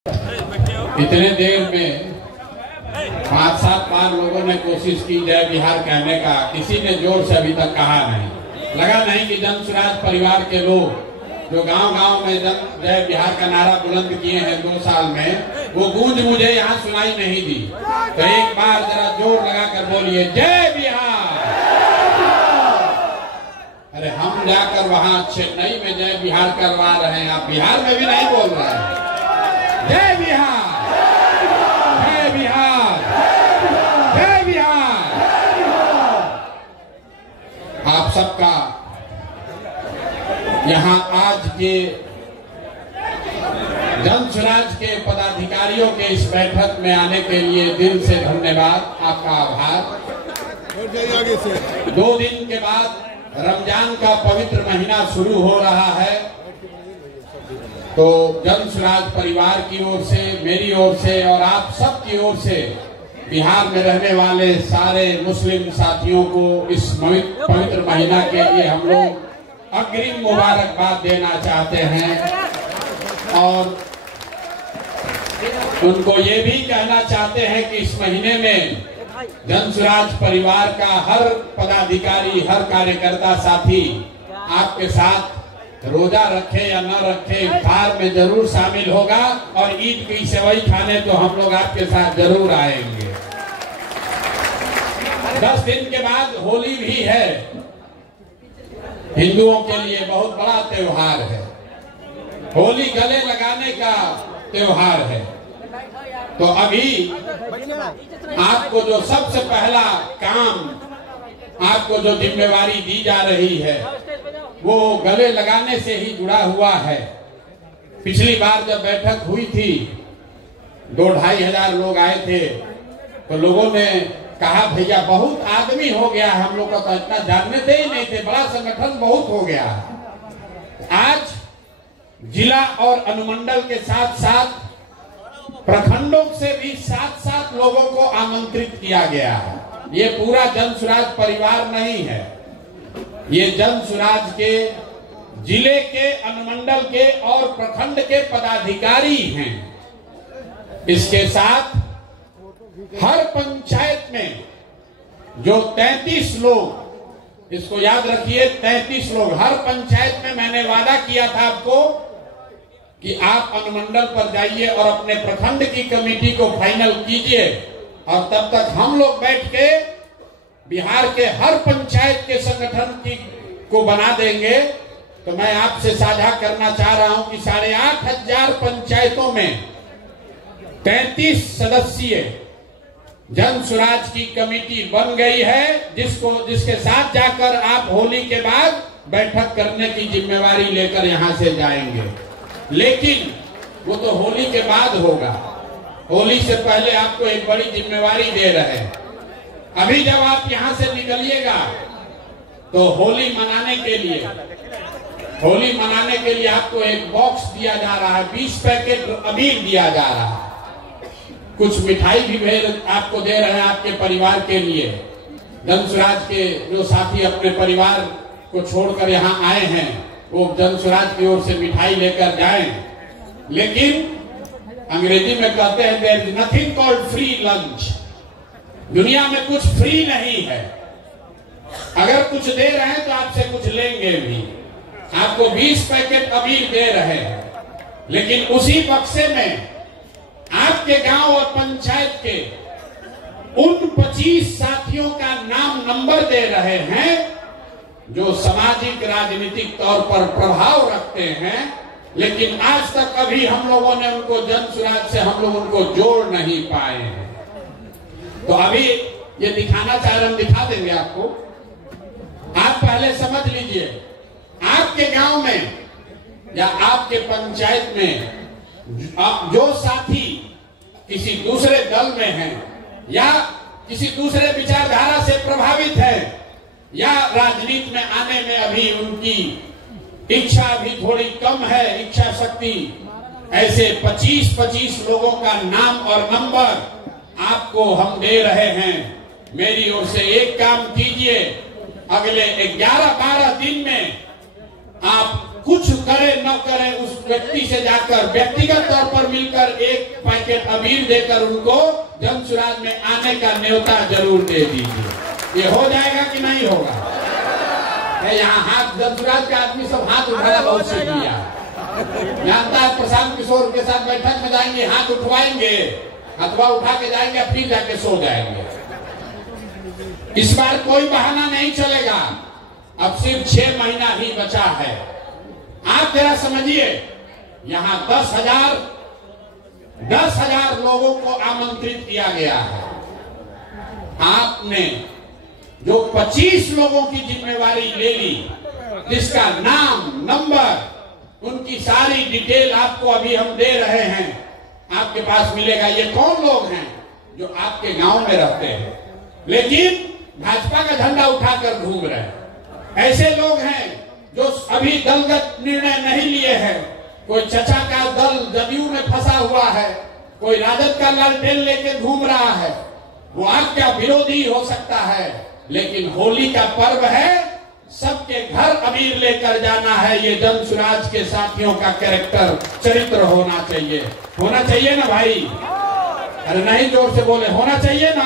इतने देर में 5-7 बार लोगों ने कोशिश की जय बिहार कहने का, किसी ने जोर से अभी तक कहा नहीं। लगा नहीं कि जन स्वराज परिवार के लोग जो गांव-गांव में जय बिहार का नारा बुलंद किए हैं 2 साल में, वो गूंज मुझे यहाँ सुनाई नहीं दी। तो एक बार जरा जोर लगा कर बोलिए जय बिहार। अरे हम जाकर वहां चेन्नई में जय बिहार करवा रहे हैं, आप बिहार में भी नहीं बोल रहे हैं। जय बिहार, जय बिहार, जय बिहार। आप सबका यहाँ आज के जन स्वराज के पदाधिकारियों के इस बैठक में आने के लिए दिल से धन्यवाद, आपका आभार। 2 दिन के बाद रमजान का पवित्र महीना शुरू हो रहा है, तो जन स्वराज परिवार की ओर से, मेरी ओर से और आप सब की ओर से बिहार में रहने वाले सारे मुस्लिम साथियों को इस पवित्र महीना के लिए हम लोग अग्रिम मुबारकबाद देना चाहते हैं और उनको ये भी कहना चाहते हैं कि इस महीने में जन स्वराज परिवार का हर पदाधिकारी, हर कार्यकर्ता साथी आपके साथ रोजा रखे या न रखे इफ्तार में जरूर शामिल होगा और ईद की सेवई खाने तो हम लोग आपके साथ जरूर आएंगे। 10 दिन के बाद होली भी है, हिंदुओं के लिए बहुत बड़ा त्योहार है। होली गले लगाने का त्योहार है। तो अभी आपको जो सबसे पहला काम, आपको जो जिम्मेवारी दी जा रही है वो गले लगाने से ही जुड़ा हुआ है। पिछली बार जब बैठक हुई थी 2-2.5 हजार लोग आए थे, तो लोगों ने कहा भैया बहुत आदमी हो गया, हम लोग तो इतना जानने थे ही नहीं थे, बड़ा संगठन बहुत हो गया। आज जिला और अनुमंडल के साथ साथ प्रखंडों से भी 7-7 लोगों को आमंत्रित किया गया है। ये पूरा जन स्वराज परिवार नहीं है, ये जन स्वराज के जिले के, अनुमंडल के और प्रखंड के पदाधिकारी हैं। इसके साथ हर पंचायत में जो 33 लोग, इसको याद रखिए 33 लोग, हर पंचायत में मैंने वादा किया था आपको कि आप अनुमंडल पर जाइए और अपने प्रखंड की कमेटी को फाइनल कीजिए और तब तक हम लोग बैठ के बिहार के हर पंचायत के संगठन को बना देंगे। तो मैं आपसे साझा करना चाह रहा हूं कि 8,500 पंचायतों में 33 सदस्यीय जन स्वराज की कमेटी बन गई है, जिसके साथ जाकर आप होली के बाद बैठक करने की जिम्मेवारी लेकर यहां से जाएंगे। लेकिन वो तो होली के बाद होगा, होली से पहले आपको एक बड़ी जिम्मेवारी दे रहे हैं। अभी जब आप यहां से निकलिएगा तो होली मनाने के लिए आपको एक बॉक्स दिया जा रहा है, 20 पैकेट अबीर दिया जा रहा है, कुछ मिठाई भी आपको दे रहे हैं आपके परिवार के लिए। जन स्वराज के जो साथी अपने परिवार को छोड़कर यहाँ आए हैं वो जन स्वराज की ओर से मिठाई लेकर जाएं। लेकिन अंग्रेजी में कहते हैं there is nothing called free lunch. दुनिया में कुछ फ्री नहीं है, अगर कुछ दे रहे हैं तो आपसे कुछ लेंगे भी। आपको 20 पैकेट अबीर दे रहे हैं, लेकिन उसी बक्से में आपके गांव और पंचायत के उन 25 साथियों का नाम नंबर दे रहे हैं जो सामाजिक राजनीतिक तौर पर प्रभाव रखते हैं, लेकिन आज तक अभी हम लोगों ने उनको जन स्वराज से हम लोग उनको जोड़ नहीं पाए हैं। तो अभी ये दिखाना चाह रहे, हम दिखा देंगे आपको। आप पहले समझ लीजिए, आपके गांव में या आपके पंचायत में जो साथी किसी दूसरे दल में हैं या किसी दूसरे विचारधारा से प्रभावित है या राजनीति में आने में अभी उनकी इच्छा भी थोड़ी कम है, इच्छा शक्ति, ऐसे 25 लोगों का नाम और नंबर आपको हम दे रहे हैं। मेरी ओर से एक काम कीजिए, अगले 11-12 दिन में आप कुछ करे न करे उस व्यक्ति से जाकर व्यक्तिगत तौर पर मिलकर एक पैकेट अबीर देकर उनको जनसुराज में आने का न्योता जरूर दे दीजिए। ये हो जाएगा कि नहीं होगा? यहाँ हाथ जनसुराज के आदमी सब हाथ उठाना बहुत सीख लिया, जानता है। प्रशांत किशोर के साथ बैठक में जाएंगे, हाथ उठवाएंगे, हथवा उठा के जाएंगे, फिर जाके सो जाएंगे। इस बार कोई बहाना नहीं चलेगा। अब सिर्फ 6 महीना ही बचा है। आप जरा समझिए, यहाँ 10,000 लोगों को आमंत्रित किया गया है। आपने जो 25 लोगों की जिम्मेवारी ले ली, जिसका नाम, नंबर, उनकी सारी डिटेल आपको अभी हम दे रहे हैं, आपके पास मिलेगा। ये कौन लोग हैं जो आपके गांव में रहते हैं लेकिन भाजपा का झंडा उठाकर घूम रहे हैं? ऐसे लोग हैं जो अभी दलगत निर्णय नहीं लिए हैं। कोई चचा का दल जदयू में फंसा हुआ है, कोई राजद का लालटेन लेके घूम रहा है। वो आपका विरोधी हो सकता है, लेकिन होली का पर्व है, सबके घर अबीर लेकर जाना है। ये जनसुराज के साथियों का कैरेक्टर, चरित्र होना चाहिए। होना चाहिए ना भाई? अरे नहीं, जोर से बोले, होना चाहिए ना।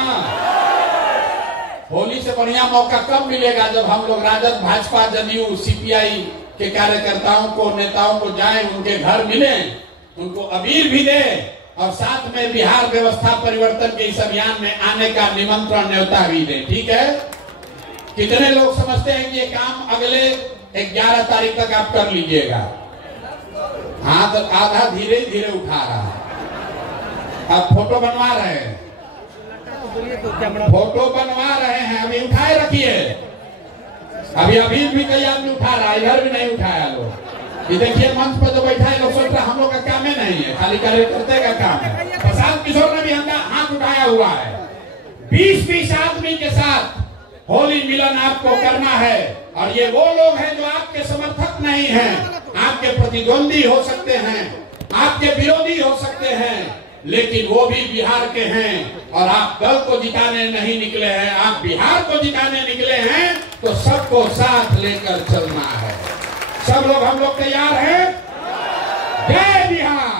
होली से बढ़िया मौका कब मिलेगा? जब हम लोग राजद, भाजपा, जदयू, सीपीआई के कार्यकर्ताओं को, नेताओं को जाएं, उनके घर मिलें, उनको अबीर भी दें और साथ में बिहार व्यवस्था परिवर्तन के इस अभियान में आने का निमंत्रण, न्योता भी दें। ठीक है? कितने लोग समझते हैं कि ये काम अगले 11 तारीख तक आप कर लीजिएगा? हाथ आधा धीरे धीरे उठा रहा है। अब फोटो बनवा रहे हैं, फोटो बनवा रहे हैं, अभी उठाए रखिए। अभी भी कई आदमी उठा रहा है, इधर भी नहीं उठाया लोग। ये देखिए, मंच पर जो बैठा है, लोग सोच रहे हम लोग का काम ही नहीं है, खाली कार्यकर्ता का काम है। प्रशांत किशोर ने भी हाथ उठाया हुआ है। 20-20 आदमी के साथ होली मिलन आपको करना है। और ये वो लोग हैं जो आपके समर्थक नहीं हैं, आपके प्रतिद्वंदी हो सकते हैं, आपके विरोधी हो सकते हैं, लेकिन वो भी बिहार के हैं। और आप दल को जिताने नहीं निकले हैं, आप बिहार को जिताने निकले हैं, तो सबको साथ लेकर चलना है। सब लोग, हम लोग तैयार हैं? जय बिहार।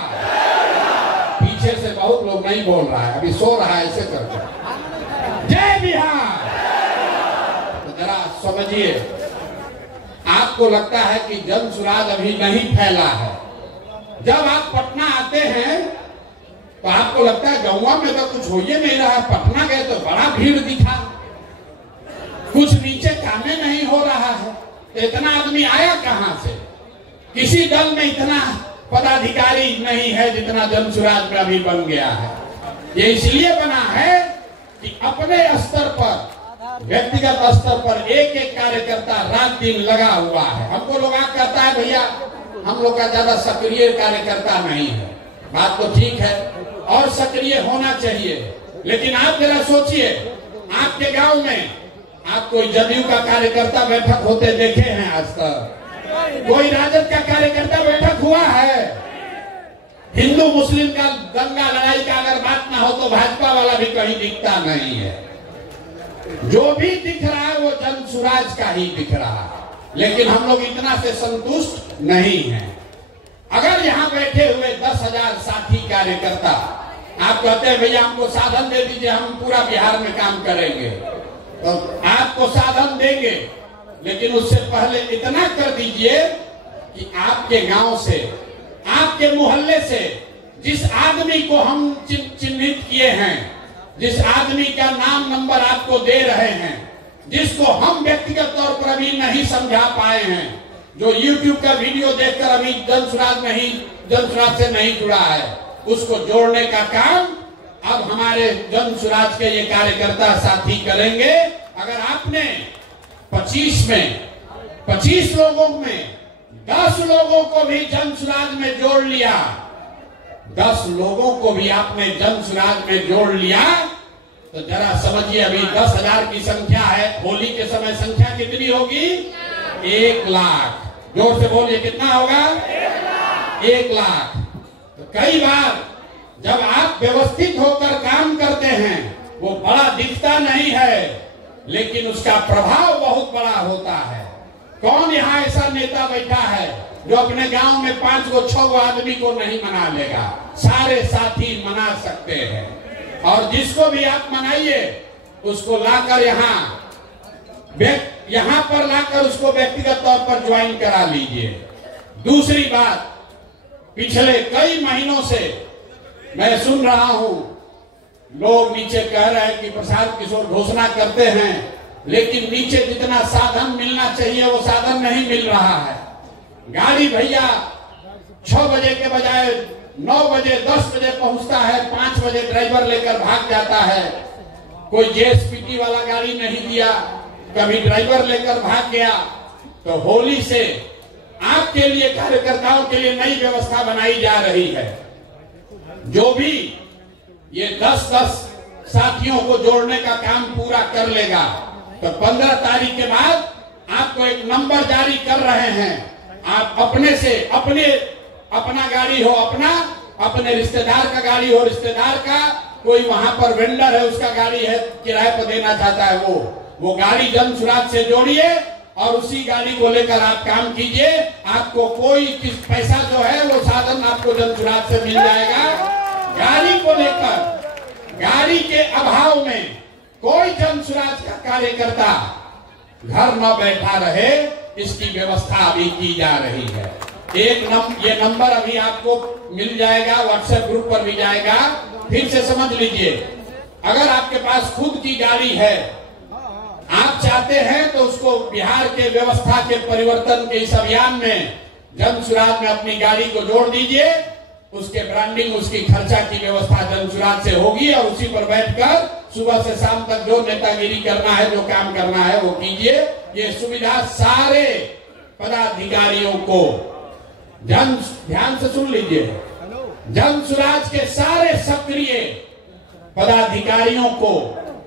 पीछे से बहुत लोग नहीं बोल रहा है, अभी सो रहा है, ऐसे करके जय बिहार। तो जरा समझिए, आपको लगता है कि जनसुराज अभी नहीं फैला है। जब आप पटना आते हैं तो आपको लगता है गौवा में तो कुछ हो ही नहीं रहा है। पटना गए तो बड़ा भीड़ दिखा, कुछ नीचे कामें नहीं हो रहा है। इतना आदमी आया कहां से? किसी दल में इतना पदाधिकारी नहीं है जितना जनसुराज में अभी बन गया है। ये इसलिए बना है कि अपने स्तर पर, व्यक्तिगत स्तर पर एक एक कार्यकर्ता रात दिन लगा हुआ है। हमको लोग कहता है भैया हम लोग का ज्यादा सक्रिय कार्यकर्ता नहीं है। बात तो ठीक है और सक्रिय होना चाहिए, लेकिन आप जरा सोचिए, आपके गांव में आप कोई जदयू का कार्यकर्ता बैठक होते देखे हैं आज तक? कोई राजद का कार्यकर्ता बैठक हुआ है? हिंदू मुस्लिम का दंगा लड़ाई का अगर बात ना हो तो भाजपा वाला भी कहीं दिखता नहीं है। जो भी दिख रहा है वो जनसुराज का ही दिख रहा है। लेकिन हम लोग इतना से संतुष्ट नहीं हैं। अगर यहाँ बैठे हुए 10,000 साथी कार्यकर्ता आप कहते हैं भैया हमको साधन दे दीजिए, हम पूरा बिहार में काम करेंगे, तो आपको साधन देंगे, लेकिन उससे पहले इतना कर दीजिए कि आपके गांव से, आपके मोहल्ले से जिस आदमी को हम चिन्हित किए हैं, जिस आदमी का नाम नंबर आपको दे रहे हैं, जिसको हम व्यक्तिगत तौर पर अभी नहीं समझा पाए हैं, जो YouTube का वीडियो देखकर अभी जनसुराज से नहीं जुड़ा है, उसको जोड़ने का काम अब हमारे जनसुराज के ये कार्यकर्ता साथी करेंगे। अगर आपने 25 लोगों में 10 लोगों को भी जनसुराज में जोड़ लिया, 10 लोगों को भी आपने जनसुराज में जोड़ लिया, तो जरा समझिए अभी 10,000 की संख्या है। होली के समय संख्या कितनी होगी? 1 लाख। जोर से बोलिए, कितना होगा? 1 लाख। तो कई बार जब आप व्यवस्थित होकर काम करते हैं, वो बड़ा दिखता नहीं है, लेकिन उसका प्रभाव बहुत बड़ा होता है। कौन यहाँ ऐसा नेता बैठा है जो अपने गांव में 5 गो 6 गो आदमी को नहीं मना लेगा, सारे साथी मना सकते हैं। और जिसको भी आप मनाइए उसको लाकर यहाँ पर लाकर उसको व्यक्तिगत तौर पर ज्वाइन करा लीजिए। दूसरी बात, पिछले कई महीनों से मैं सुन रहा हूं, लोग नीचे कह रहे हैं कि प्रशांत किशोर घोषणा करते हैं, लेकिन नीचे जितना साधन मिलना चाहिए वो साधन नहीं मिल रहा है। गाड़ी भैया 6 बजे के बजाय 9 बजे 10 बजे पहुंचता है, 5 बजे ड्राइवर लेकर भाग जाता है। कोई जेएसपीटी वाला गाड़ी नहीं दिया, कभी ड्राइवर लेकर भाग गया। तो होली से आपके लिए, कार्यकर्ताओं के लिए नई व्यवस्था बनाई जा रही है। जो भी ये 10-10 साथियों को जोड़ने का काम पूरा कर लेगा तो 15 तारीख के बाद आपको एक नंबर जारी कर रहे हैं। आप अपने से अपना गाड़ी हो अपना, अपने रिश्तेदार का गाड़ी हो रिश्तेदार का, कोई वहां पर वेंडर है उसका गाड़ी है किराए पर देना चाहता है, वो गाड़ी जन सुराज से जोड़िए और उसी गाड़ी को लेकर आप काम कीजिए। आपको कोई पैसा जो है वो साधन आपको जन सुराज से मिल जाएगा। गाड़ी को लेकर, गाड़ी के अभाव में कोई जन सुराज का कार्यकर्ता घर न बैठा रहे, इसकी व्यवस्था अभी की जा रही है। ये नंबर अभी आपको मिल जाएगा, व्हाट्सएप ग्रुप पर भी जाएगा, फिर से समझ लीजिए। अगर आपके पास खुद की गाड़ी है, आप चाहते हैं तो उसको बिहार के व्यवस्था के परिवर्तन के इस अभियान में जन सुराज में अपनी गाड़ी को जोड़ दीजिए। उसके ब्रांडिंग, उसकी खर्चा की व्यवस्था जन सुराज से होगी और उसी पर बैठकर सुबह से शाम तक जो नेतागिरी करना है, जो काम करना है वो कीजिए। ये सुविधा सारे पदाधिकारियों को, ध्यान से सुन लीजिए, जन सुराज के सारे सक्रिय पदाधिकारियों को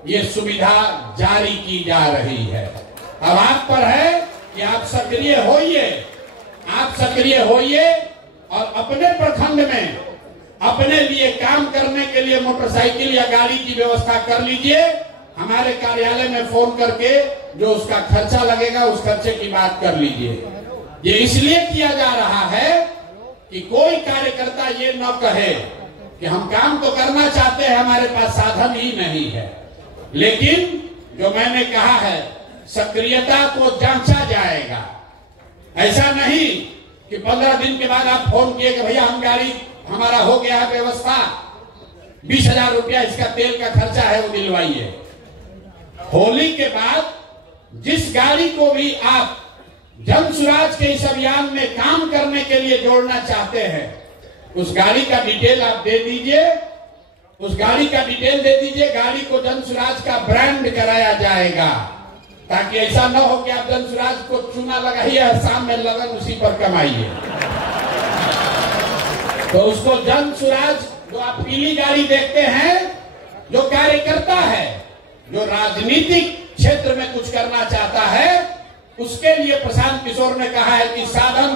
ये सुविधा जारी की जा रही है। अब आप पर है कि आप सक्रिय होइए और अपने प्रखंड में अपने लिए काम करने के लिए मोटरसाइकिल या गाड़ी की व्यवस्था कर लीजिए। हमारे कार्यालय में फोन करके जो उसका खर्चा लगेगा उस खर्चे की बात कर लीजिए। ये इसलिए किया जा रहा है कि कोई कार्यकर्ता ये न कहे कि हम काम तो करना चाहते हैं, हमारे पास साधन ही नहीं है। लेकिन जो मैंने कहा है, सक्रियता को जांचा जाएगा। ऐसा नहीं कि 15 दिन के बाद आप फोन किए कि भैया हम गाड़ी, हमारा हो गया है व्यवस्था, 20,000 रुपया इसका तेल का खर्चा है वो दिलवाइए। होली के बाद जिस गाड़ी को भी आप जन सुराज के इस अभियान में काम करने के लिए जोड़ना चाहते हैं, उस गाड़ी का डिटेल आप दे दीजिए, गाड़ी को जन सुराज का ब्रांड कराया जाएगा, ताकि ऐसा न हो कि आप जन सुराज को चूना लगाइए और शाम में लगन उसी पर कमाइए। तो उसको जन सुराज, जो आप पीली गाड़ी देखते हैं, जो कार्यकर्ता है, जो राजनीतिक क्षेत्र में कुछ करना चाहता है, उसके लिए प्रशांत किशोर ने कहा है कि साधन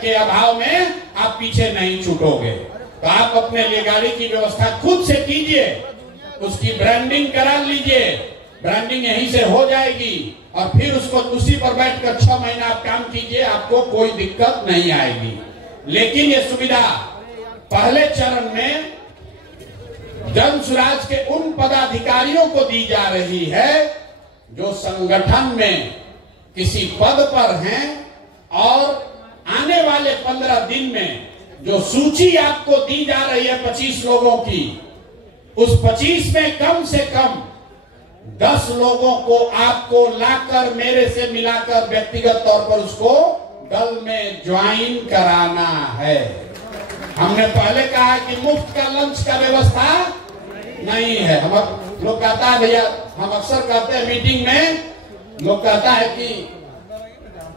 के अभाव में आप पीछे नहीं छूटोगे। तो आप अपने लिए गाड़ी की व्यवस्था खुद से कीजिए, उसकी ब्रांडिंग करा लीजिए, ब्रांडिंग यहीं से हो जाएगी और फिर उसको उसी पर बैठकर 6 महीना आप काम कीजिए, आपको कोई दिक्कत नहीं आएगी। लेकिन ये सुविधा पहले चरण में जन सुराज के उन पदाधिकारियों को दी जा रही है जो संगठन में किसी पद पर हैं और आने वाले 15 दिन में जो सूची आपको दी जा रही है 25 लोगों की, उस 25 में कम से कम 10 लोगों को आपको लाकर मेरे से मिलाकर व्यक्तिगत तौर पर उसको दल में ज्वाइन कराना है। हमने पहले कहा कि मुफ्त का लंच का व्यवस्था नहीं है। हम लोग कहता है भैया, हम अक्सर कहते हैं मीटिंग में, लोग कहता है कि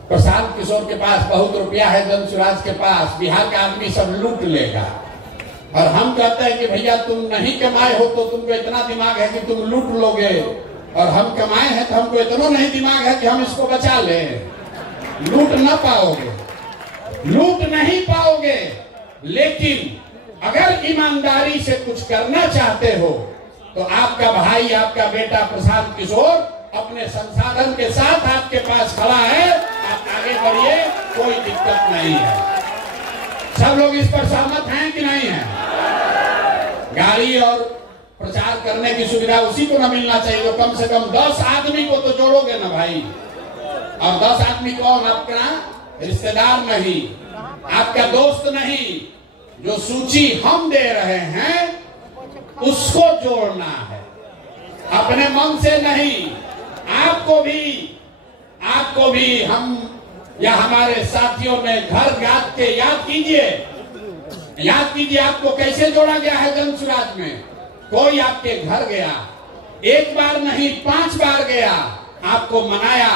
प्रशांत किशोर के पास बहुत रुपया है, जन सुराज के पास, बिहार का आदमी सब लूट लेगा। और हम कहते हैं कि भैया तुम नहीं कमाए हो तो तुमको इतना दिमाग है कि तुम लूट लोगे, और हम कमाए हैं तो हमको इतना नहीं दिमाग है कि हम इसको बचा लें। लूट न पाओगे, लूट नहीं पाओगे, लेकिन अगर ईमानदारी से कुछ करना चाहते हो तो आपका भाई, आपका बेटा प्रशांत किशोर अपने संसाधन के साथ आपके पास खड़ा है। आप आगे बढ़िए। कोई दिक्कत नहीं है। सब लोग इस पर सहमत हैं कि नहीं है? गाड़ी और प्रचार करने की सुविधा उसी को न मिलना चाहिए, तो कम से कम 10 आदमी को तो जोड़ोगे ना भाई। और 10 आदमी कौन? आपका रिश्तेदार नहीं, आपका दोस्त नहीं, जो सूची हम दे रहे हैं उसको जोड़ना है, अपने मन से नहीं। आपको भी हम या हमारे साथियों ने घर याद के याद कीजिए आपको कैसे जोड़ा गया है जन सुराज में। कोई आपके घर गया, एक बार नहीं 5 बार गया, आपको मनाया,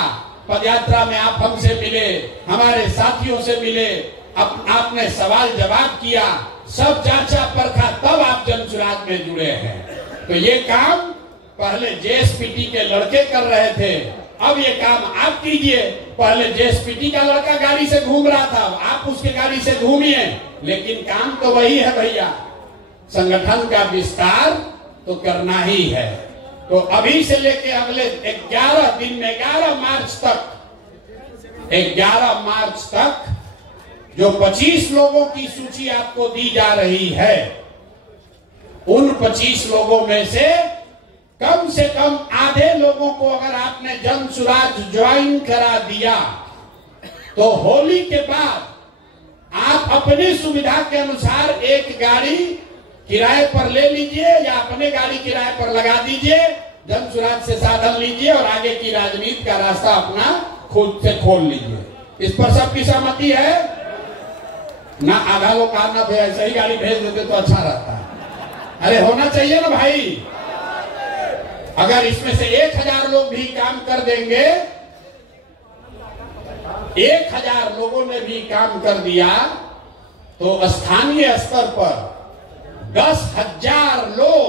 पदयात्रा में आप हमसे मिले, हमारे साथियों से मिले, आपने सवाल जवाब किया, सब जांचा परखा, तब आप जन सुराज में जुड़े हैं। तो ये काम पहले जेएसपीटी के लड़के कर रहे थे, अब ये काम आप कीजिए। पहले जेएसपीटी का लड़का गाड़ी से घूम रहा था, आप उसके गाड़ी से घूमिए, लेकिन काम तो वही है भैया, संगठन का विस्तार तो करना ही है। तो अभी से लेके अगले 11 दिन में 11 मार्च तक जो 25 लोगों की सूची आपको दी जा रही है, उन 25 लोगों में से कम आधे लोगों को अगर आपने जन सुराज ज्वाइन करा दिया, तो होली के बाद आप अपनी सुविधा के अनुसार एक गाड़ी किराए पर ले लीजिए या अपने गाड़ी किराए पर लगा दीजिए, जन सुराज से साधन लीजिए और आगे की राजनीति का रास्ता अपना खुद से खोल लीजिए। इस पर सबकी सहमति है ना? आधा लोग कहना भाई ऐसे ही गाड़ी भेज देते तो अच्छा रहता है। अरे होना चाहिए ना भाई। अगर इसमें से 1000 लोग भी काम कर देंगे, 1000 लोगों ने भी काम कर दिया, तो स्थानीय स्तर पर 10,000 लोग,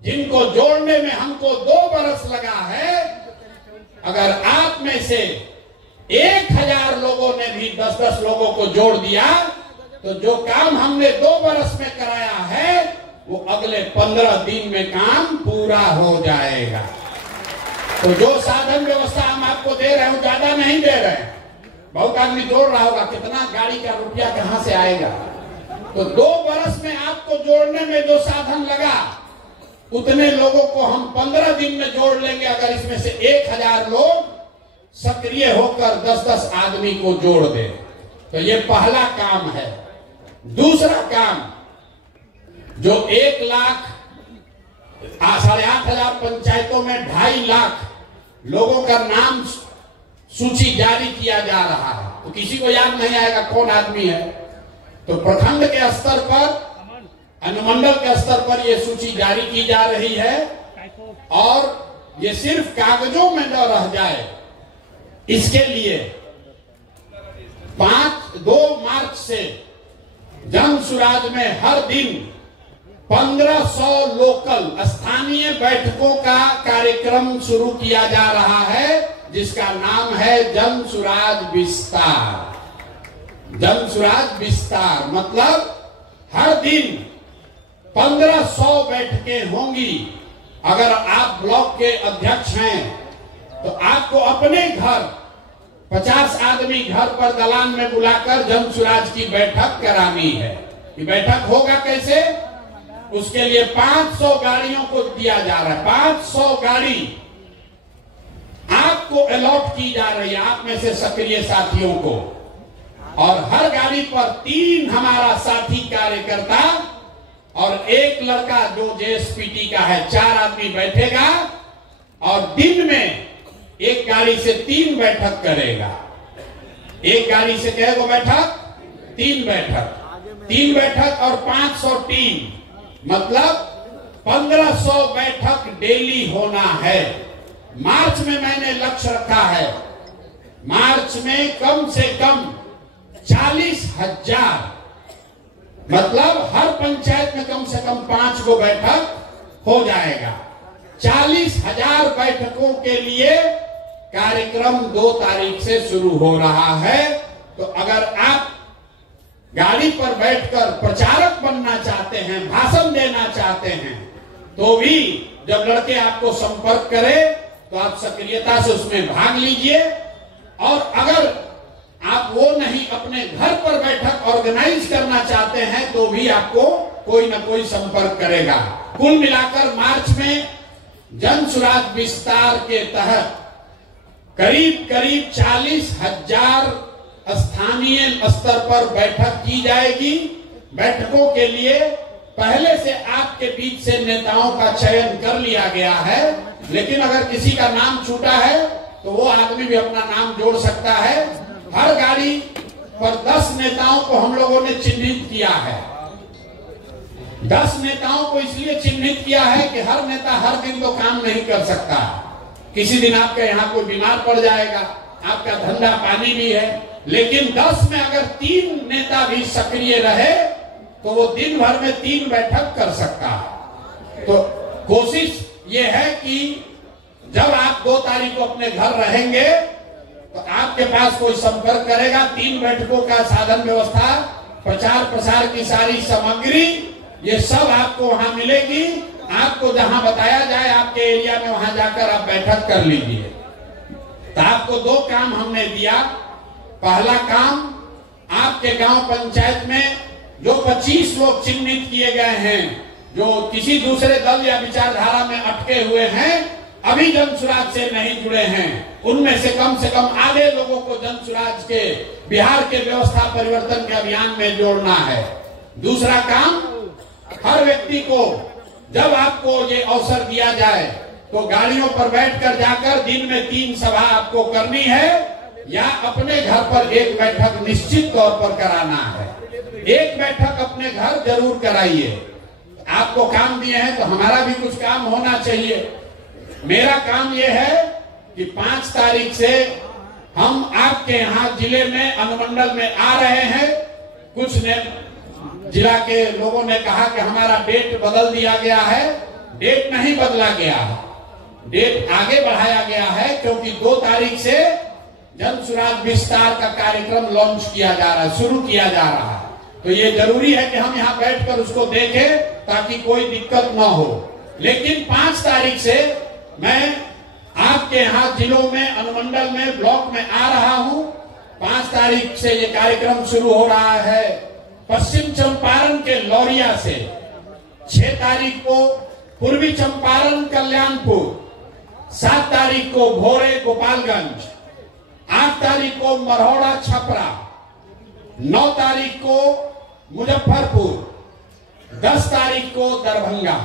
जिनको जोड़ने में हमको 2 बरस लगा है, अगर आप में से 1000 लोगों ने भी 10-10 लोगों को जोड़ दिया, तो जो काम हमने 2 बरस में कराया है वो अगले 15 दिन में काम पूरा हो जाएगा। तो जो साधन व्यवस्था हम आपको दे रहे हैं ज्यादा नहीं दे रहे हैं। बहुत आदमी जोड़ रहा होगा कितना गाड़ी का रुपया कहां से आएगा, तो 2 बरस में आपको जोड़ने में जो साधन लगा, उतने लोगों को हम 15 दिन में जोड़ लेंगे, अगर इसमें से 1000 लोग सक्रिय होकर 10-10 आदमी को जोड़ दे। तो ये पहला काम है। दूसरा काम, जो 1 लाख 8,500 पंचायतों में 2.5 लाख लोगों का नाम सूची जारी किया जा रहा है, तो किसी को याद नहीं आएगा कौन आदमी है। तो प्रखंड के स्तर पर, अनुमंडल के स्तर पर यह सूची जारी की जा रही है, और ये सिर्फ कागजों में न रह जाए, इसके लिए 2 मार्च से जन सुराज में हर दिन 1500 लोकल स्थानीय बैठकों का कार्यक्रम शुरू किया जा रहा है, जिसका नाम है जन सुराज विस्तार। जन सुराज विस्तार मतलब हर दिन 1500 बैठकें होंगी। अगर आप ब्लॉक के अध्यक्ष हैं तो आपको अपने घर 50 आदमी घर पर दलान में बुलाकर जन सुराज की बैठक करानी है। ये बैठक होगा कैसे? उसके लिए 500 गाड़ियों को दिया जा रहा है। 500 गाड़ी आपको अलॉट की जा रही है, आप में से सक्रिय साथियों को, और हर गाड़ी पर 3 हमारा साथी कार्यकर्ता और 1 लड़का जो जेएसपीटी का है, 4 आदमी बैठेगा और दिन में एक गाड़ी से 3 बैठक करेगा। एक गाड़ी से कहेगा बैठक, 3 बैठक, 3 बैठक और 500 टीम, मतलब 1500 बैठक डेली होना है। मार्च में मैंने लक्ष्य रखा है, मार्च में कम से कम 40,000, मतलब हर पंचायत में कम से कम 5 गो बैठक हो जाएगा। 40,000 बैठकों के लिए कार्यक्रम 2 तारीख से शुरू हो रहा है। तो अगर आप गाड़ी पर बैठकर प्रचारक बनना चाहते हैं, भाषण देना चाहते हैं, तो भी जब लड़के आपको संपर्क करें तो आप सक्रियता से उसमें भाग लीजिए। और अगर आप वो नहीं अपने घर पर बैठक ऑर्गेनाइज करना चाहते हैं तो भी आपको कोई ना कोई संपर्क करेगा। कुल मिलाकर मार्च में जन सुराज विस्तार के तहत करीब करीब 40,000 स्थानीय स्तर पर बैठक की जाएगी। बैठकों के लिए पहले से आपके बीच से नेताओं का चयन कर लिया गया है, लेकिन अगर किसी का नाम छूटा है तो वो आदमी भी अपना नाम जोड़ सकता है। हर गाड़ी पर 10 नेताओं को हम लोगों ने चिन्हित किया है। 10 नेताओं को इसलिए चिन्हित किया है कि हर नेता हर दिन तो काम नहीं कर सकता। किसी दिन आपके यहाँ कोई बीमार पड़ जाएगा, आपका धंधा पानी भी है, लेकिन 10 में अगर 3 नेता भी सक्रिय रहे तो वो दिन भर में 3 बैठक कर सकता है। तो कोशिश ये है कि जब आप 2 तारीख को अपने घर रहेंगे तो आपके पास कोई संपर्क करेगा। 3 बैठकों का साधन व्यवस्था, प्रचार प्रसार की सारी सामग्री, ये सब आपको वहां मिलेगी। आपको जहां बताया जाए आपके एरिया में वहां जाकर आप बैठक कर लीजिए। तो आपको 2 काम हमने दिया। पहला काम, आपके गांव पंचायत में जो 25 लोग चिन्हित किए गए हैं, जो किसी दूसरे दल या विचारधारा में अटके हुए हैं, अभी जन सुराज से नहीं जुड़े हैं, उनमें से कम आधे लोगों को जन सुराज के बिहार के व्यवस्था परिवर्तन के अभियान में जोड़ना है। दूसरा काम, हर व्यक्ति को जब आपको ये अवसर दिया जाए तो गाड़ियों पर बैठकर जाकर दिन में 3 सभा आपको करनी है या अपने घर पर एक बैठक निश्चित तौर पर कराना है। एक बैठक अपने घर जरूर कराइए। आपको काम दिए हैं तो हमारा भी कुछ काम होना चाहिए। मेरा काम यह है कि 5 तारीख से हम आपके यहाँ जिले में अनुमंडल में आ रहे हैं। कुछ ने जिला के लोगों ने कहा कि हमारा डेट बदल दिया गया है। डेट नहीं बदला गया है, डेट आगे बढ़ाया गया है, क्योंकि 2 तारीख से जन सुराज विस्तार का कार्यक्रम लॉन्च किया जा रहा है, शुरू किया जा रहा है। तो ये जरूरी है कि हम यहाँ बैठकर उसको देखें ताकि कोई दिक्कत ना हो। लेकिन 5 तारीख से मैं आपके यहाँ जिलों में, अनुमंडल में, ब्लॉक में आ रहा हूँ। 5 तारीख से ये कार्यक्रम शुरू हो रहा है पश्चिम चंपारण के लौरिया से। 6 तारीख को पूर्वी चंपारण कल्याणपुर, 7 तारीख को भोरे गोपालगंज, 8 तारीख को मरौड़ा छपरा, 9 तारीख को मुजफ्फरपुर, 10 तारीख को दरभंगा।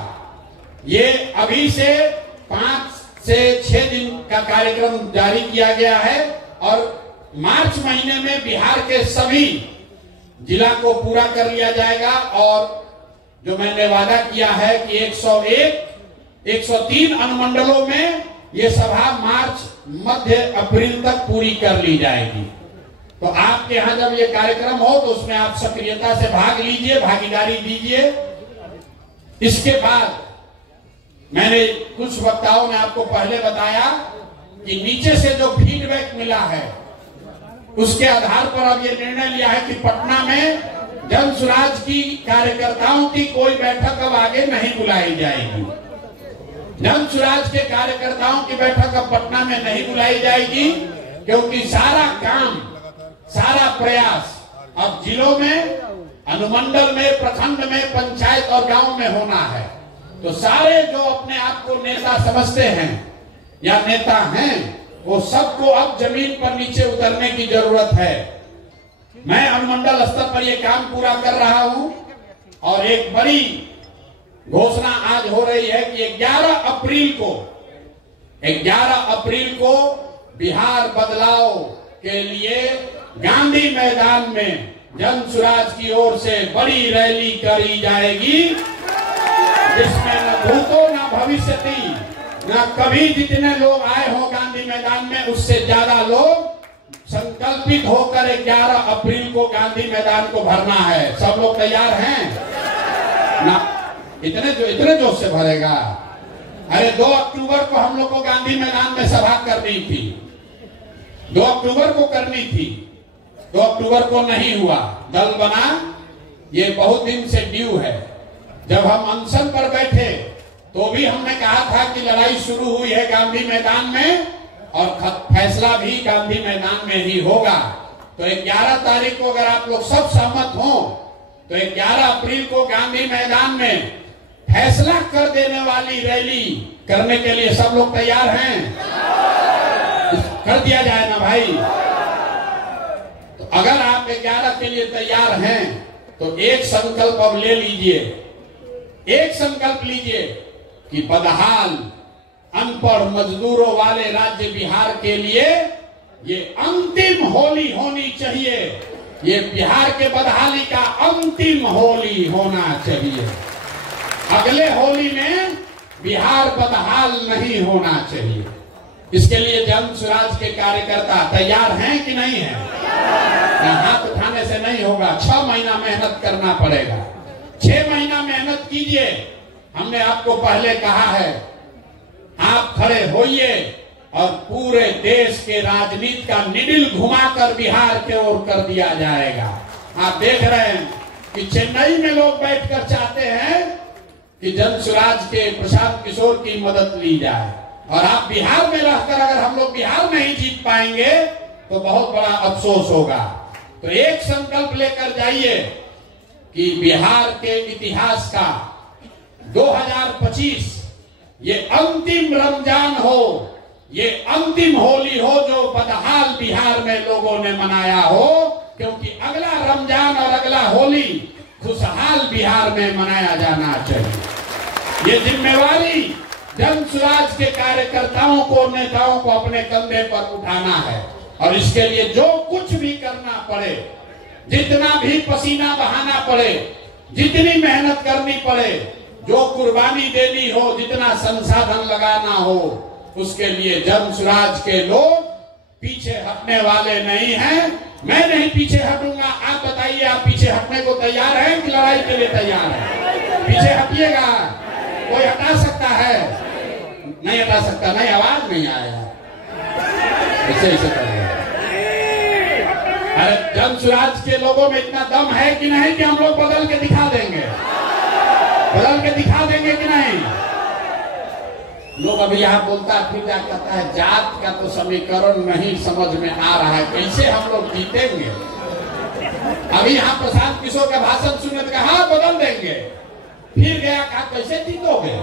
ये अभी से 5 से 6 दिन का कार्यक्रम जारी किया गया है और मार्च महीने में बिहार के सभी जिला को पूरा कर लिया जाएगा। और जो मैंने वादा किया है कि 103 अनुमंडलों में ये सभा मार्च मध्य अप्रैल तक पूरी कर ली जाएगी। तो आपके यहाँ जब ये कार्यक्रम हो तो उसमें आप सक्रियता से भाग लीजिए, भागीदारी दीजिए। इसके बाद मैंने कुछ वक्ताओं ने आपको पहले बताया कि नीचे से जो फीडबैक मिला है उसके आधार पर अब ये निर्णय लिया है कि पटना में जन सुराज की कार्यकर्ताओं की कोई बैठक अब आगे नहीं बुलाई जाएगी। जन सुराज के कार्यकर्ताओं की बैठक अब पटना में नहीं बुलाई जाएगी, क्योंकि सारा काम, सारा प्रयास अब जिलों में, अनुमंडल में, प्रखंड में, पंचायत और गांव में होना है। तो सारे जो अपने आप को नेता समझते हैं या नेता हैं, वो सबको अब जमीन पर नीचे उतरने की जरूरत है। मैं अनुमंडल स्तर पर ये काम पूरा कर रहा हूं और एक बड़ी घोषणा आज हो रही है कि 11 अप्रैल को बिहार बदलाव के लिए गांधी मैदान में जन सुराज की ओर से बड़ी रैली करी जाएगी, जिसमें न भूतो न भविष्यति न कभी जितने लोग आए हो गांधी मैदान में उससे ज्यादा लोग संकल्पित होकर 11 अप्रैल को गांधी मैदान को भरना है। सब लोग तैयार हैं ना? इतने जोश से भरेगा। अरे 2 अक्टूबर को हम लोग को गांधी मैदान में सभा करनी थी, 2 अक्टूबर को करनी थी, 2 अक्टूबर को नहीं हुआ। दल बना, ये बहुत दिन से ड्यू है। जब हम अनशन पर बैठे तो भी हमने कहा था कि लड़ाई शुरू हुई है गांधी मैदान में और फैसला भी गांधी मैदान में ही होगा। तो 11 तारीख को अगर आप लोग सब सहमत हो तो 11 अप्रैल को गांधी मैदान में फैसला कर देने वाली रैली करने के लिए सब लोग तैयार हैं? कर दिया जाए ना भाई। तो अगर आप 11 के लिए तैयार हैं तो एक संकल्प अब ले लीजिए, एक संकल्प लीजिए कि बदहाल अनपढ़ मजदूरों वाले राज्य बिहार के लिए ये अंतिम होली होनी चाहिए। ये बिहार के बदहाली का अंतिम होली होना चाहिए। अगले होली में बिहार बदहाल नहीं होना चाहिए। इसके लिए जन स्वराज के कार्यकर्ता तैयार हैं कि नहीं है? हाथ उठाने से नहीं होगा, 6 महीना मेहनत करना पड़ेगा। 6 महीना मेहनत कीजिए। हमने आपको पहले कहा है, आप खड़े होइए और पूरे देश के राजनीति का निडिल घुमाकर बिहार के ओर कर दिया जाएगा। आप देख रहे हैं कि चेन्नई में लोग बैठकर चाहते हैं कि जन स्वराज के प्रशांत किशोर की मदद ली जाए, और आप बिहार में रहकर अगर हम लोग बिहार नहीं जीत पाएंगे तो बहुत बड़ा अफसोस होगा। तो एक संकल्प लेकर जाइए कि बिहार के इतिहास का 2025 ये अंतिम रमजान हो, ये अंतिम होली हो जो बदहाल बिहार में लोगों ने मनाया हो, क्योंकि अगला रमजान और अगला होली खुशहाल बिहार में मनाया जाना चाहिए। ये जिम्मेवारी जन स्वराज के कार्यकर्ताओं को, नेताओं को अपने कंधे पर उठाना है, और इसके लिए जो कुछ भी करना पड़े, जितना भी पसीना बहाना पड़े, जितनी मेहनत करनी पड़े, जो कुर्बानी देनी हो, जितना संसाधन लगाना हो, उसके लिए जन स्वराज के लोग पीछे हटने वाले नहीं हैं। मैं नहीं पीछे हटूंगा। आप बताइए, आप पीछे हटने को तैयार हैं कि लड़ाई के लिए तैयार हैं? पीछे हटिएगा। कोई हटा सकता है? नहीं हटा सकता। नहीं, आवाज नहीं आएगा। ऐसे करेगा। अरे जन स्वराज के लोगों में इतना दम है कि नहीं कि हम लोग बदल के दिखा देंगे? बदल के दिखा देंगे कि नहीं? लोग अभी यहाँ बोलता है, फिर क्या कहता है, जात का तो समीकरण नहीं समझ में आ रहा है, कैसे हम लोग जीतेंगे? अभी यहाँ प्रशांत किशोर का भाषण सुनने तो कहा बदल देंगे, फिर गया कहा कैसे जीतोगे?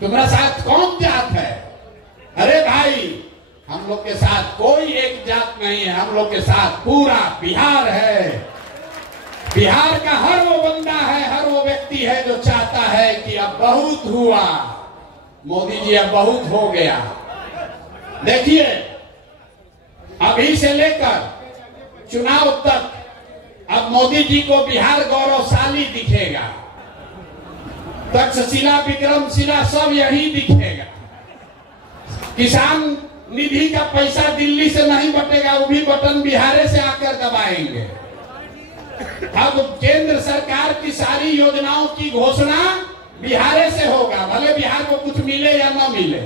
तुम्हारा साथ कौन जात है? अरे भाई, हम लोग के साथ कोई एक जात नहीं है, हम लोग के साथ पूरा बिहार है। बिहार का हर वो बंदा है, हर वो व्यक्ति है जो चाहता है कि अब बहुत हुआ, मोदी जी अब बहुत हो गया। देखिए, अभी से लेकर चुनाव तक अब मोदी जी को बिहार गौरवशाली दिखेगा। तक्षशिला, विक्रमशिला सब यही दिखेगा। किसान निधि का पैसा दिल्ली से नहीं बटेगा, वो भी बटन बिहार से आकर दबाएंगे। अब केंद्र सरकार की सारी योजनाओं की घोषणा बिहार से होगा, भले बिहार को कुछ मिले या न मिले।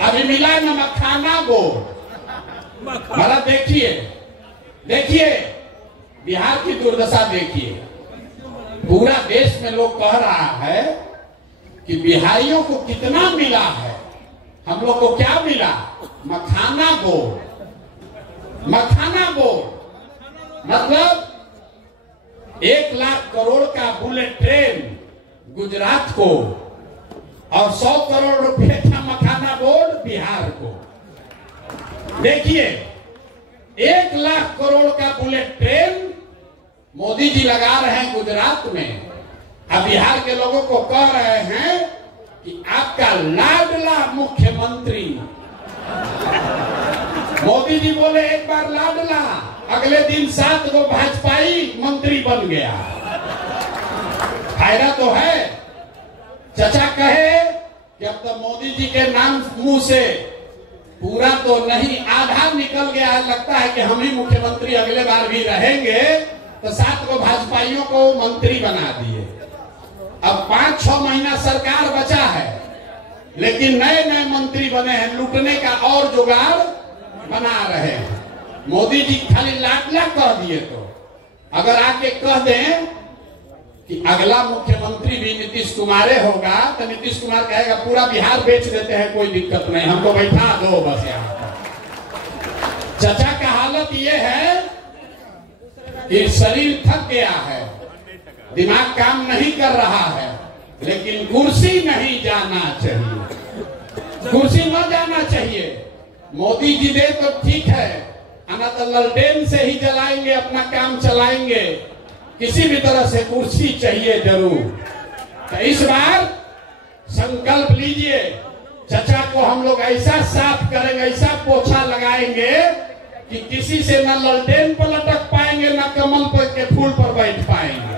अभी मिला न मखाना बोर्ड। भला देखिए, देखिए बिहार की दुर्दशा देखिए। पूरा देश में लोग कह रहा है कि बिहारियों को कितना मिला है, हम लोग को क्या मिला? मखाना बोर्ड। मखाना बोर्ड मतलब 1 लाख करोड़ का बुलेट ट्रेन गुजरात को, और 100 करोड़ रुपए का मखाना बोर्ड बिहार को। देखिए, 1 लाख करोड़ का बुलेट ट्रेन मोदी जी लगा रहे हैं गुजरात में। अब बिहार के लोगों को कह रहे हैं कि आपका लाडला मुख्यमंत्री, मोदी जी बोले एक बार लाडला, अगले दिन 7 गो भाजपाई मंत्री बन गया। फायदा तो है। चचा कहे कि अब तो मोदी जी के नाम मुंह से पूरा तो नहीं, आधा निकल गया है, लगता है कि हम ही मुख्यमंत्री अगले बार भी रहेंगे, तो 7 को भाजपाइयों को मंत्री बना दिए। अब 5-6 महीना सरकार बचा है, लेकिन नए नए मंत्री बने हैं, लूटने का और जुगाड़ बना रहे हैं। मोदी जी खाली लाडला कह दिए, तो अगर आके कह दें कि अगला मुख्यमंत्री भी नीतीश कुमार होगा, तो नीतीश कुमार कहेगा पूरा बिहार बेच देते हैं, कोई दिक्कत नहीं, हमको बैठा दो बस यहाँ। चचा का हालत ये है कि शरीर थक गया है, दिमाग काम नहीं कर रहा है, लेकिन कुर्सी नहीं जाना चाहिए, कुर्सी न जाना चाहिए। मोदी जी दे तो ठीक है, आना तो ललटेन से ही जलाएंगे, अपना काम चलाएंगे, किसी भी तरह से कुर्सी चाहिए जरूर। तो इस बार संकल्प लीजिए, चचा को हम लोग ऐसा साफ करेंगे, ऐसा पोछा लगाएंगे कि किसी से न ललटेन पर लटक पाएंगे, न कमल पर के फूल पर बैठ पाएंगे।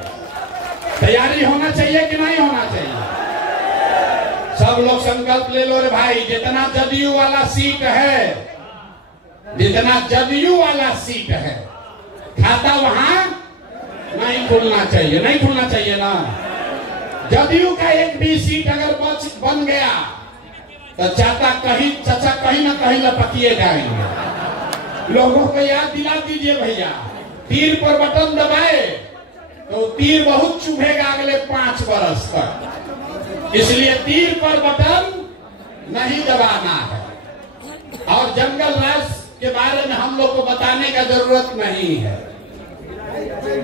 तैयारी होना चाहिए कि नहीं होना चाहिए? सब लोग संकल्प ले लो रे भाई। जितना जदयू वाला सीट है, जितना जदयू वाला सीट है, खाता वहां नहीं खुलना चाहिए, नहीं खुलना चाहिए ना। जदयू का एक भी सीट अगर बन गया तो चचा कहीं ना कहीं लपकिए जाएंगे। लोगों को याद दिला दीजिए भैया, तीर पर बटन दबाए तो तीर बहुत चुभेगा अगले 5 वर्ष तक, इसलिए तीर पर बटन नहीं दबाना है। और जंगल राज के बारे में हम लोग को बताने का जरूरत नहीं है।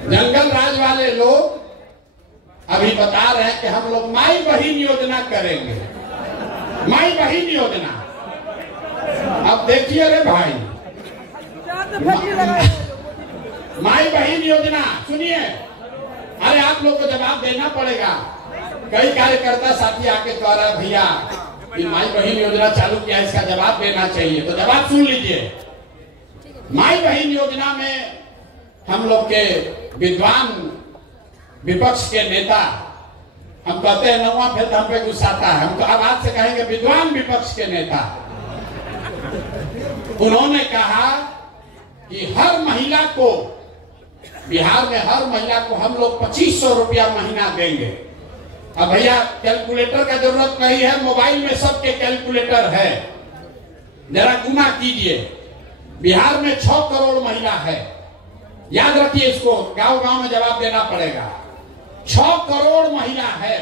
जंगल राज वाले लोग अभी बता रहे हैं कि हम लोग माई बहिन योजना करेंगे, माई बहिन योजना। अब देखिए रे भाई, माई बहिन योजना सुनिए, अरे आप लोग को जवाब देना पड़ेगा। कई कार्यकर्ता साथी आके कह रहे भैया कि माई बहिन योजना चालू किया, इसका जवाब देना चाहिए। तो जवाब सुन लीजिए। माई बहिन योजना में हम लोग के विद्वान विपक्ष के नेता, हम कहते हैं नौवा फिर हम पे गुस्साता है, हम तो आवाज से कहेंगे विद्वान विपक्ष के नेता, उन्होंने कहा कि हर महिला को, बिहार में हर महिला को हम लोग 2500 रुपया महीना देंगे। अब भैया कैलकुलेटर का जरूरत नहीं है, मोबाइल में सबके कैलकुलेटर है, जरा गुना कीजिए। बिहार में 6 करोड़ महिला है, याद रखिए इसको, गांव गांव में जवाब देना पड़ेगा। 6 करोड़ महिला है,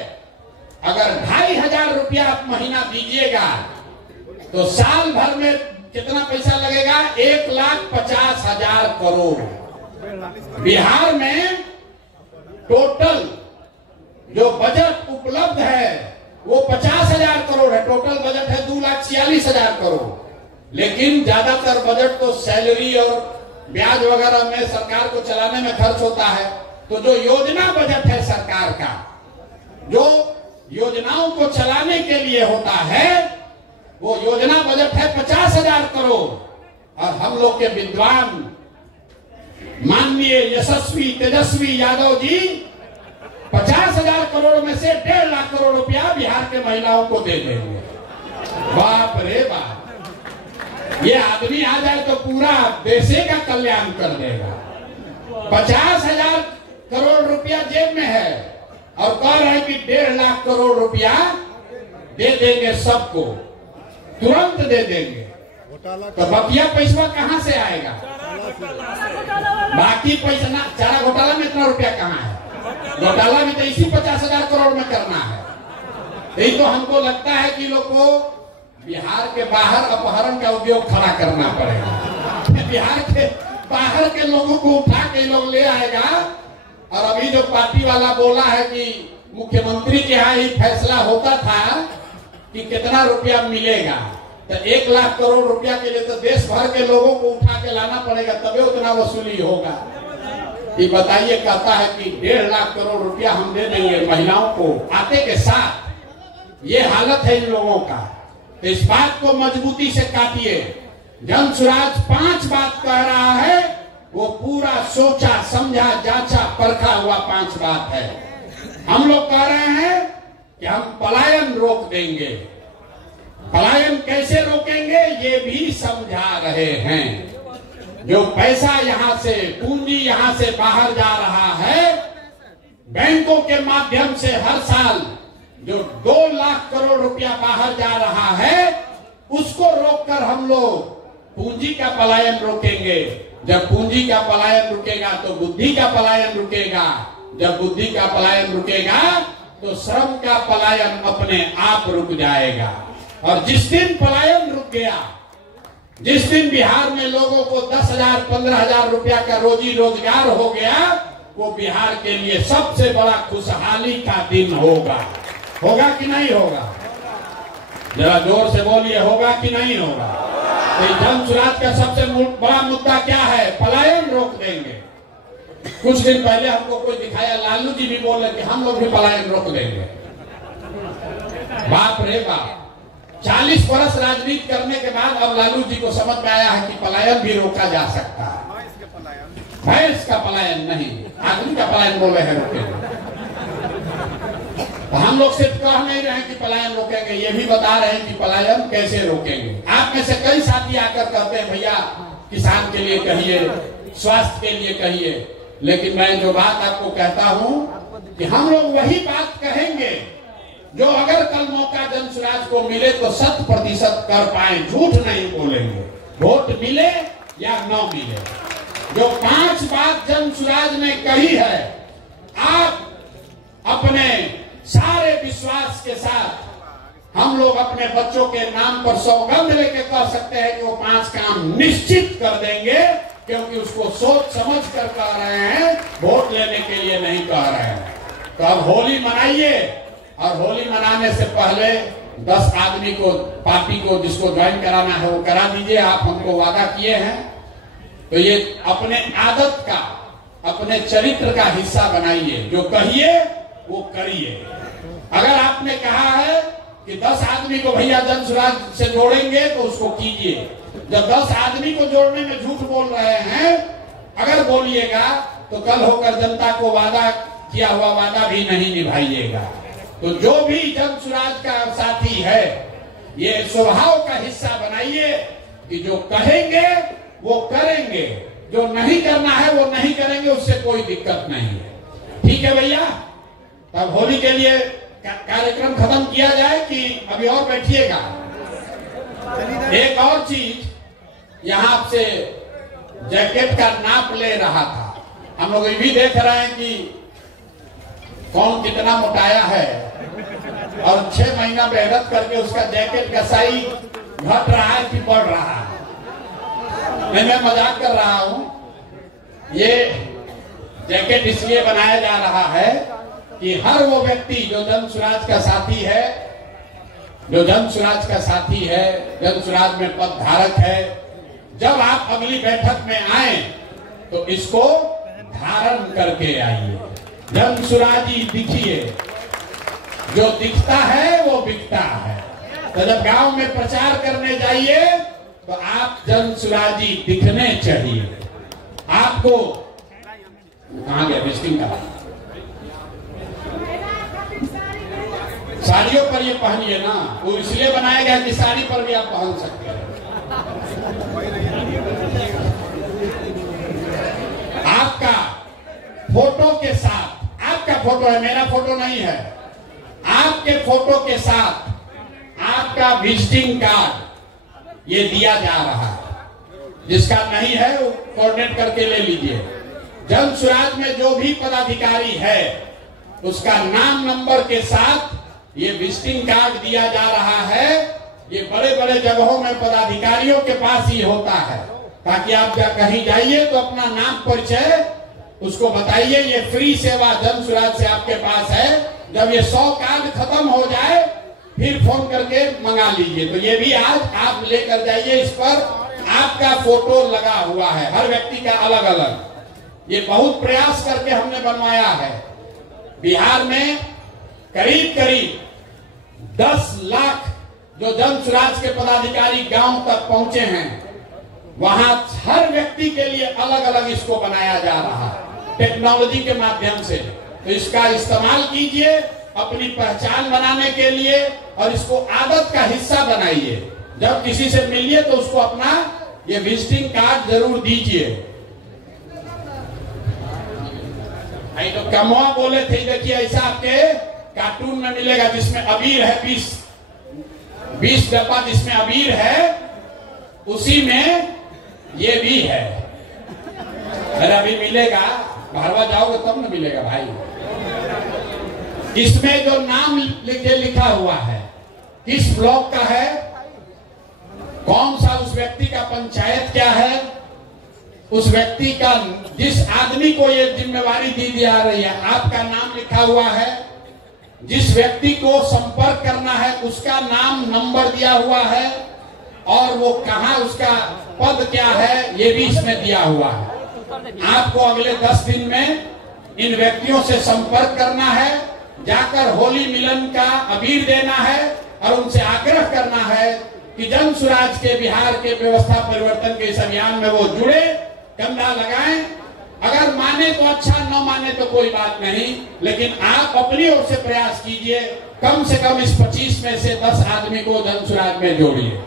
अगर 2500 रुपया आप महीना दीजिएगा तो साल भर में कितना पैसा लगेगा? 1,50,000 करोड़। बिहार में टोटल जो बजट उपलब्ध है वो 50,000 करोड़ है, टोटल बजट है 2,46,000 करोड़। लेकिन ज्यादातर बजट तो सैलरी और ब्याज वगैरह में सरकार को चलाने में खर्च होता है। तो जो योजना बजट है सरकार का, जो योजनाओं को चलाने के लिए होता है, वो योजना बजट है 50,000 करोड़। और हम लोग के विद्वान माननीय यशस्वी तेजस्वी यादव जी 50,000 करोड़ में से 1.5 लाख करोड़ रुपया बिहार के महिलाओं को दे देंगे। बाप रे बाप, ये आदमी आ जाए तो पूरा देश का कल्याण कर देगा। 50,000 करोड़ रुपया जेब में है और कह रहे हैं कि 1.5 लाख करोड़ रुपया दे देंगे, सबको तुरंत दे देंगे। तो बकिया पैसा कहां से आएगा? बाकी पैसा ना, चारा घोटाला में इतना रुपया कहां है? घोटाला भी तो इसी 50,000 करोड़ में करना है। यही तो हमको लगता है कि लोग को बिहार के बाहर अपहरण का उद्योग खड़ा करना पड़ेगा। बिहार के बाहर के लोगों को उठा के लोग ले आएगा। और अभी जो पार्टी वाला बोला है कि मुख्यमंत्री के यहाँ ही फैसला होता था कि कितना रुपया मिलेगा, तो 1 लाख करोड़ रुपया के लिए तो देश भर के लोगों को उठा के लाना पड़ेगा, तभी उतना वसूली होगा। ये बताइए, कहता है कि 1.5 लाख करोड़ रुपया हम दे देंगे महिलाओं को आते के साथ। ये हालत है इन लोगों का। तो इस बात को मजबूती से काटिए। जन सुराज 5 बात कह रहा है, वो पूरा सोचा समझा जांचा परखा हुआ 5 बात है। हम लोग कह रहे हैं कि हम पलायन रोक देंगे। पलायन कैसे रोकेंगे ये भी समझा रहे हैं। जो पैसा यहाँ से, पूंजी यहाँ से बाहर जा रहा है, बैंकों के माध्यम से हर साल जो 2 लाख करोड़ रुपया बाहर जा रहा है, उसको रोककर हम लोग पूंजी का पलायन रोकेंगे। जब पूंजी का पलायन रुकेगा तो बुद्धि का पलायन रुकेगा। जब बुद्धि का पलायन रुकेगा तो श्रम का पलायन अपने आप रुक जाएगा। और जिस दिन पलायन रुक गया, जिस दिन बिहार में लोगों को 10,000 15,000 रुपया का रोजी रोजगार हो गया, वो बिहार के लिए सबसे बड़ा खुशहाली का दिन होगा। होगा कि नहीं होगा? जरा जोर से बोलिए, होगा कि नहीं होगा? तो जन सुराज का सबसे बड़ा मुद्दा क्या है? पलायन रोक देंगे। कुछ दिन पहले हमको कोई दिखाया, लालू जी भी बोले कि हम लोग भी पलायन रोक देंगे। बाप रे बाप, 40 वर्ष राजनीति करने के बाद अब लालू जी को समझ में आया है कि पलायन भी रोका जा सकता है। भैंस का पलायन नहीं, आदमी का पलायन बोले हैं रोकेंगे। तो हम लोग सिर्फ कह नहीं रहे कि पलायन रोकेंगे, ये भी बता रहे हैं कि पलायन कैसे रोकेंगे। आप में से कई साथी आकर कहते हैं भैया किसान के लिए कहिए, स्वास्थ्य के लिए कहिए, लेकिन मैं जो बात आपको कहता हूं कि हम लोग वही बात कहेंगे जो अगर कल मौका जन सुराज को मिले तो 100% कर पाए, झूठ नहीं बोलेंगे। वोट मिले या न मिले, जो 5 बात जन सुराज ने कही है, आप अपने सारे विश्वास के साथ हम लोग अपने बच्चों के नाम पर सौगंध लेके कह सकते हैं कि वो 5 काम निश्चित कर देंगे, क्योंकि उसको सोच समझ कर कह रहे हैं, वोट लेने के लिए नहीं कह रहे हैं। तो अब होली मनाइए, और होली मनाने से पहले 10 आदमी को, पार्टी को जिसको ज्वाइन कराना है वो करा दीजिए। आप हमको वादा किए हैं, तो ये अपने आदत का, अपने चरित्र का हिस्सा बनाइए। जो कहिए वो करिए। अगर आपने कहा है कि 10 आदमी को भैया जन सुराज से जोड़ेंगे तो उसको कीजिए। जब 10 आदमी को जोड़ने में झूठ बोल रहे हैं, अगर बोलिएगा तो कल होकर जनता को वादा किया हुआ वादा भी नहीं निभाइएगा। तो जो भी जन सुराज का साथी है, ये स्वभाव का हिस्सा बनाइए कि जो कहेंगे वो करेंगे, जो नहीं करना है वो नहीं करेंगे, उससे कोई दिक्कत नहीं है। ठीक है भैया? तब होली के लिए कार्यक्रम खत्म किया जाए कि अभी और बैठिएगा? एक और चीज, यहाँ आपसे जैकेट का नाप ले रहा था। हम लोग ये भी देख रहे हैं कि कौन कितना मोटाया है, और 6 महीना मेहनत करके उसका जैकेट का साइज घट रहा है कि बढ़ रहा है। मैं मजाक कर रहा हूं। ये जैकेट इसलिए बनाया जा रहा है कि हर वो व्यक्ति जो जन सुराज का साथी है, जन सुराज में पद धारक है, जब आप अगली बैठक में आए तो इसको धारण करके आइए। जन सुराजी दिखिए, जो दिखता है वो बिकता है। तो जब गांव में प्रचार करने जाइए तो आप जन सुराजी दिखने चाहिए। आपको कहां गया विजिटिंग का? साड़ियों पर ये पहनिए ना, वो इसलिए बनाया गया कि साड़ी पर भी आप पहन सकते हैं। आपका फोटो के साथ, आपका फोटो है, मेरा फोटो नहीं है, आपके फोटो के साथ आपका विजिटिंग कार्ड ये दिया जा रहा है। जिसका नहीं है वो कोऑर्डिनेट करके ले लीजिए। जन सुराज में जो भी पदाधिकारी है उसका नाम नंबर के साथ ये विजिटिंग कार्ड दिया जा रहा है। ये बड़े बड़े जगहों में पदाधिकारियों के पास ही होता है, ताकि आप कहीं जाइए तो अपना नाम परिचय उसको बताइए। ये फ्री सेवा जन सुराज से आपके पास है। जब ये 100 कार्ड खत्म हो जाए फिर फोन करके मंगा लीजिए। तो ये भी आज आप लेकर जाइए। इस पर आपका फोटो लगा हुआ है, हर व्यक्ति का अलग अलग। ये बहुत प्रयास करके हमने बनवाया है। बिहार में करीब करीब 10 लाख जो जन सुराज के पदाधिकारी गांव तक पहुंचे हैं, वहां हर व्यक्ति के लिए अलग अलग इसको बनाया जा रहा है टेक्नोलॉजी के माध्यम से। तो इसका इस्तेमाल कीजिए अपनी पहचान बनाने के लिए, और इसको आदत का हिस्सा बनाइए। जब किसी से मिलिए तो उसको अपना ये विजिटिंग कार्ड जरूर दीजिए। तो कमवा बोले थे, देखिए ऐसा आपके कार्टून में मिलेगा जिसमें अबीर है, 20 डब्बा जिसमें अबीर है, उसी में ये भी है। अरे अभी मिलेगा, भारवा जाओगे तब न मिलेगा भाई। इसमें जो नाम लिखा हुआ है, किस ब्लॉक का है, कौन सा उस व्यक्ति का पंचायत क्या है, उस व्यक्ति का, जिस आदमी को ये जिम्मेवारी दी जा रही है, आपका नाम लिखा हुआ है, जिस व्यक्ति को संपर्क करना है उसका नाम नंबर दिया हुआ है, और वो कहाँ, उसका पद क्या है, ये भी इसमें दिया हुआ है। आपको अगले 10 दिन में इन व्यक्तियों से संपर्क करना है, जाकर होली मिलन का अबीर देना है और उनसे आग्रह करना है कि जन सुराज के बिहार के व्यवस्था परिवर्तन के इस अभियान में वो जुड़े, कंधा लगाएं। अगर माने तो अच्छा, न माने तो कोई बात नहीं, लेकिन आप अपनी ओर से प्रयास कीजिए, कम से कम इस 25 में से 10 आदमी को जन सुराज में जोड़िए।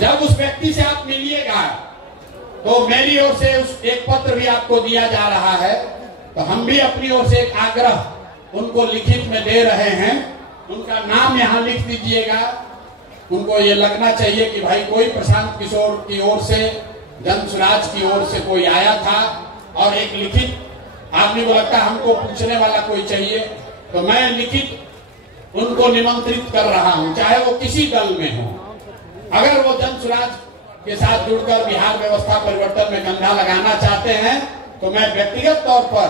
जब उस व्यक्ति से आप मिलिएगा तो मेरी ओर से उस एक पत्र भी आपको दिया जा रहा है, तो हम भी अपनी ओर से एक आग्रह उनको लिखित में दे रहे हैं। उनका नाम यहाँ लिख दीजिएगा। उनको ये लगना चाहिए कि भाई कोई प्रशांत किशोर की ओर से, जन सुराज की ओर से कोई आया था, और एक लिखित आदमी को लगता है हमको पूछने वाला कोई चाहिए, तो मैं लिखित उनको निमंत्रित कर रहा हूं, चाहे वो किसी दल में हो। अगर वो जन सुराज के साथ जुड़कर बिहार व्यवस्था परिवर्तन में कंधा लगाना चाहते हैं, तो मैं व्यक्तिगत तौर पर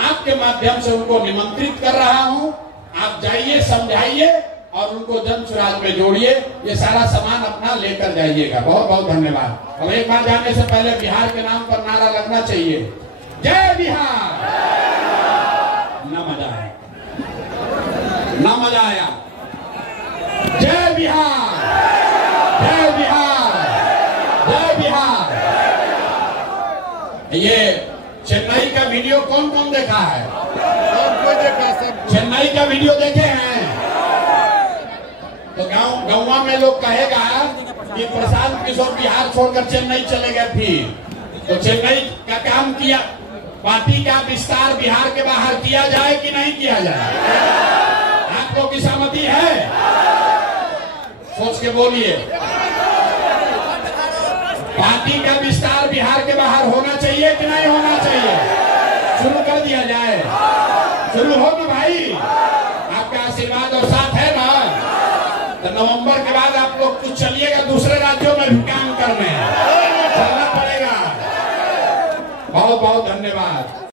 आपके माध्यम से उनको निमंत्रित कर रहा हूं। आप जाइए, समझाइए और उनको जन सुराज में जोड़िए। ये सारा सामान अपना लेकर जाइएगा। बहुत बहुत धन्यवाद। और एक बार जाने से पहले बिहार के नाम पर नारा लगना चाहिए, जय बिहार। ना मजा आया, ना मजा आया। जय बिहार, जय बिहार, जय बिहार। ये चेन्नई का वीडियो कौन कौन देखा है? कोई देखा, सब चेन्नई का वीडियो देखे हैं? तो गाँव में लोग कहेगा कि प्रशांत किशोर बिहार छोड़कर चेन्नई चले गए। फिर तो चेन्नई का काम किया, पार्टी का विस्तार बिहार के बाहर किया जाए कि नहीं किया जाए? आपको की सहमति है? सोच के बोलिए। पार्टी का विस्तार बिहार के बाहर होना चाहिए कि नहीं होना चाहिए? शुरू कर दिया जाए। शुरू हो कि भाई? आपका आशीर्वाद और साथ है ना? तो नवंबर के बाद आप लोग कुछ